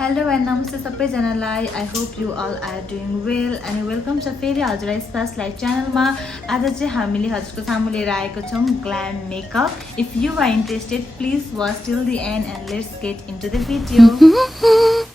Hello and नमस्ते सबैजनालाई। I hope you all are doing well अनि वेलकम छ फेरि हजुरलाई स्पास लाइफ च्यानलमा। आज चाहिँ हामीले हजुरको सामु लिएर आएको छौँ glam makeup. If you are interested please watch till the end and let's get into the video.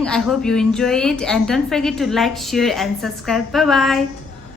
watching. I hope you enjoy it and don't forget to like, share and subscribe. Bye bye.